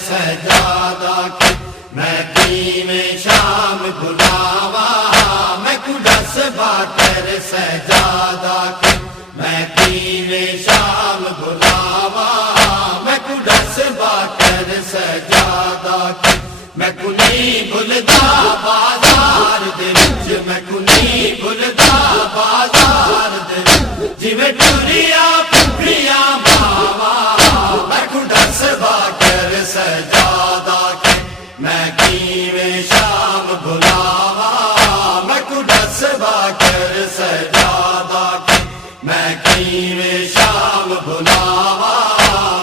سجادہ کے میں میں شام بلاوا میں کڈس باکر سجادہ کے میں میں شام بلاوا میں کڈس باکر سجادہ کے میں کنی بھلدا بازار دے وچ میں کنی بھلدا بازار دے جویں ٹریا پھریاں باوا میں کڈس باکر سجادہ کے میں کیویں شام بلاوا میں کڈس باکر سجادہ کے میں کیویں شام بلاوا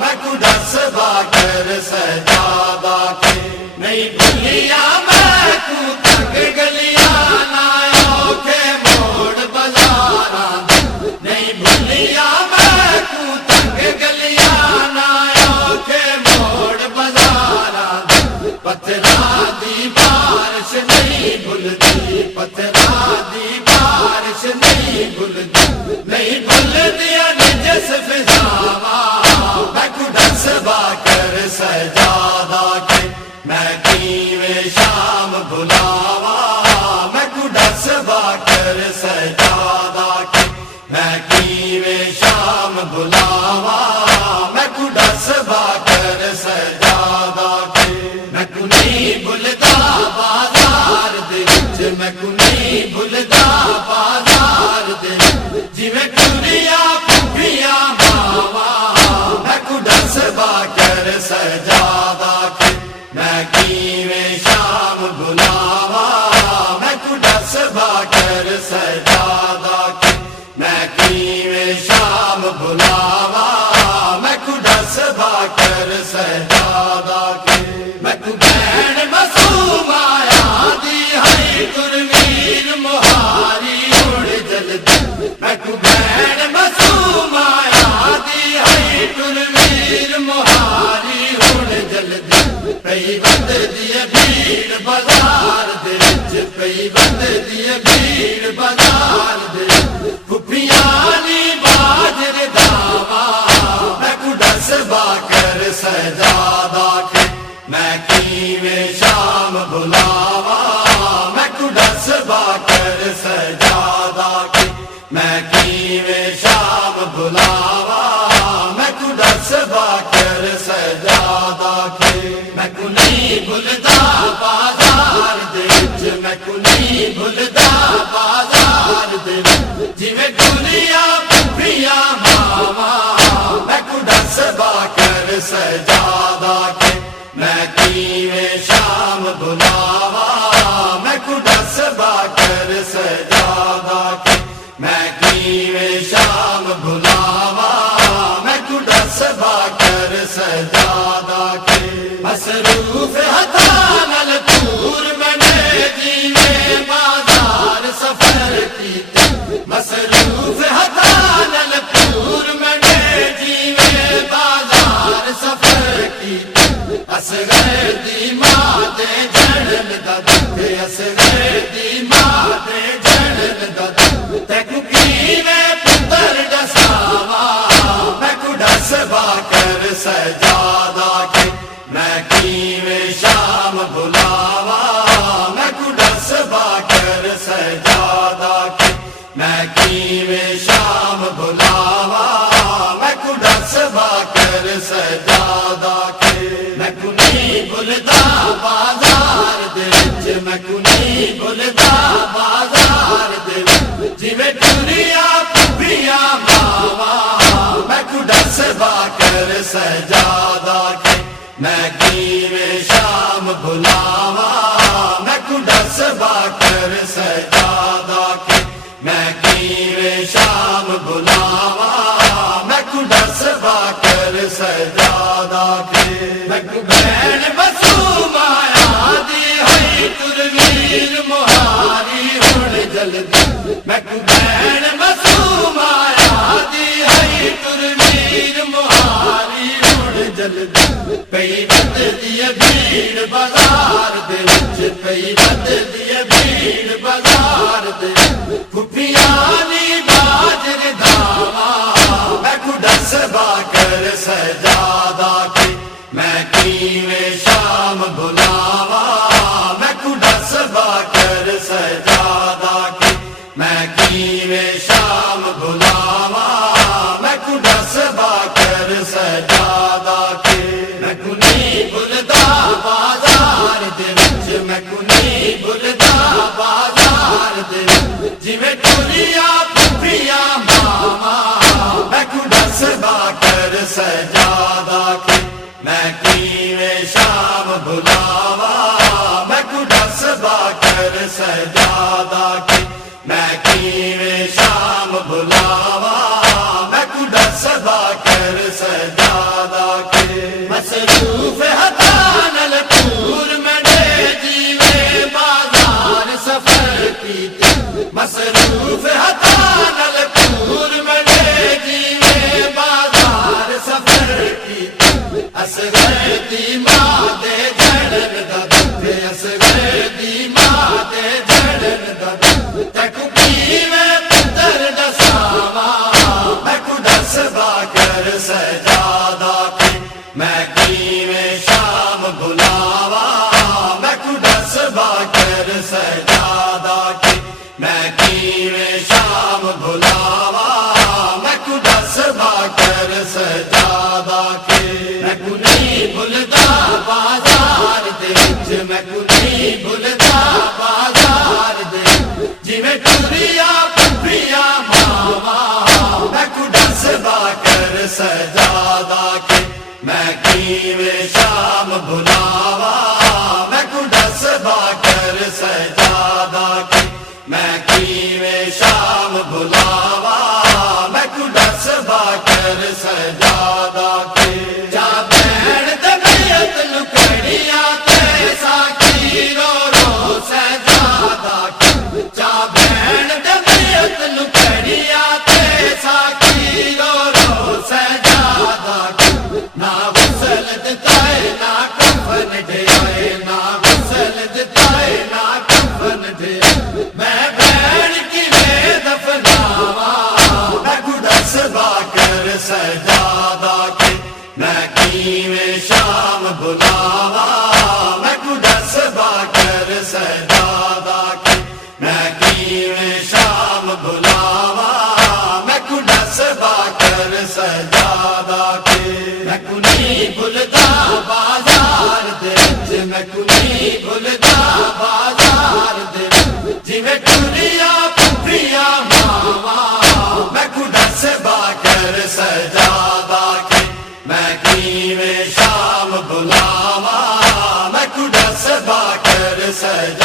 میں کڈس باکر سجادہ کے نہیں بھلیا میں تو تنگ گلیاں نہ اوکھے موڑ بازاراں نہیں بھلیا میں تو تنگ گلیاں نہ اوکھے موڑ بازاراں پتھراں دی بارش نہیں بھلدی پتھراں دی بارش نہیں بھلدی نہیں بھلدیاں نجس فضاواں میں کڈس باکر سجادہ کے میں کیویں شام بلاوا میں کڈس باکر سجادہ کے میں کیویں شام بلاوا میں کڈس باکر سجادہ کے میں کنی بھلدا بازار دے وچ میں کنی بھلدا بازار دے جویں ٹریا پھریاں باوا میں کڈس باکر سجادہ کے میں کیویں شام بلاوا میں کڈس باکر سجادہ کے میں کیویں شام بلاوا میں کڈس باکر سجادہ کے میں کو بہن معصوم آیا دی ہے تنویر مہاری اڑ جلدی میں کو بہن معصوم آیا دی ہے تنویر مہاری اڑ جلدی پئی بند دی بھیڑ بازار دے وچ پئی بند دی بھیڑ بازار دے پھپھیاں نی باجر داوا میں کڈس باکر سجادہ کے میں کیویں شام بلاوا میں کڈس باکر سجادہ کے میں کیویں شام بلاوا میں کڈس باکر سجادہ کے میں کنی بھلدا بازار دے وچ میں کنی بھلدا بازار دے جویں ٹریا پھریاں باوا میں کڈس باکر سجادہ کے میں کیویں شام بلاوا میں کڈس باکر سجادہ کے میں کیویں شام بلاوا میں کڈس باکر سجادہ کے مصروف ہتھاں نال دور بنے جیویں بازار سفر کیتے مصروف ہتھاں نال دور بنے جیویں بازار سفر کیتے اصغر دی ماں دے جنم دا دکھ اصغر دی ماں دے جنم دا دکھ تینوں کیویں پتر دساوا میں کڈس باکر سجادہ کے میں کیویں شام بلاوا میں کڈس باکر سجادہ کے میں کیویں شام بلاوا میں کڈس باکر سجادہ کے میں کنی بھلدا بازار دے وچ میں کنی بھلدا بازار دے جویں ٹریا پھریاں باوا میں کڈس باکر سجادہ کے میں کیویں شام بلاوا میں کڈس باکر سجادہ کے میں کیویں شام بلاوا میں کڈس باکر سجادہ کے میں کو بہن معصوم آیا دی ہے تنویر مہاری اڑ جلدی میں کو بہن معصوم آیا دی ہے تنویر مہاری اڑ جلدی پئی بند دی بھیڑ بازار دے وچ پئی بند دی بھیڑ بازار دے پھپھیاں نی باجر داوا میں کڈس باکر سجادہ کے میں کیویں شام بھلاوا میں کڈس با کر سجادہ کے میں کیویں شام بھلاوا میں کڈس با کر سجادہ کے میں کو نہیں بھلدا بازار دے وچ میں کو نہیں بھلدا بازار دے وچ جویں ٹوریا پھپھیا ماما میں کڈس با کر سجادہ کے میں کیویں شام بھلاوا میں کڈس با کر سجادہ کے میں کیویں شام بھلاوا میں کڈس با کر سجادہ کے مصروف ہتانل پور میں دے جیوے بازار سفر کیتے مصروف ہتانل پور میں دے جیوے بازار سفر کیتے اصغر دی ماں دے جڑن دا دکھ اصغر دی ماں دے جڑن دا دکھ تکو کیویں پتر دساوا میں کڈس با کر سجادہ کے میں کیویں شام بھلاوا میں کڈس با کر سجادہ کے میں کیویں شام بھلاوا میں کڈس با کر سجادہ کے میں کو نہیں بھلدا بازار دے وچ میں کو نہیں بھلدا بازار دے جویں ٹوریا پھپھیا ماما میں کڈس با کر سجادہ کے میں کیویں شام بھلاوا میں کڈس با کر سجادہ کے میں کیویں شام بھلاوا میں کڈس با کر سجادہ کے جا بہن تے بیعت لکڑیاں تے ساکی رو رو سجادہ کے جا بہن تے بیعت لکڑیاں تے ساکی رو رو سجادہ کے نہ غسل دتا ہے نہ کفن ڈھائے نہ غسل دتا ہے نہ کفن ڈھائے میں بہن کی میں دفناوا میں کڈس با کر سجادہ کے میں کیویں شام بھلاوا میں کڈس با کر سجادہ کے میں کیویں شام بھلاوا میں کڈس با کر سجادہ کے میں کو نہیں بھلدا بازار دے وچ میں کو نہیں بھلدا بازار دے وچ جویں ٹوریا پھپھیا ماما میں کڈس با کر سجادہ کے میں کیویں شام بھلاوا میں کڈس با کر سجادہ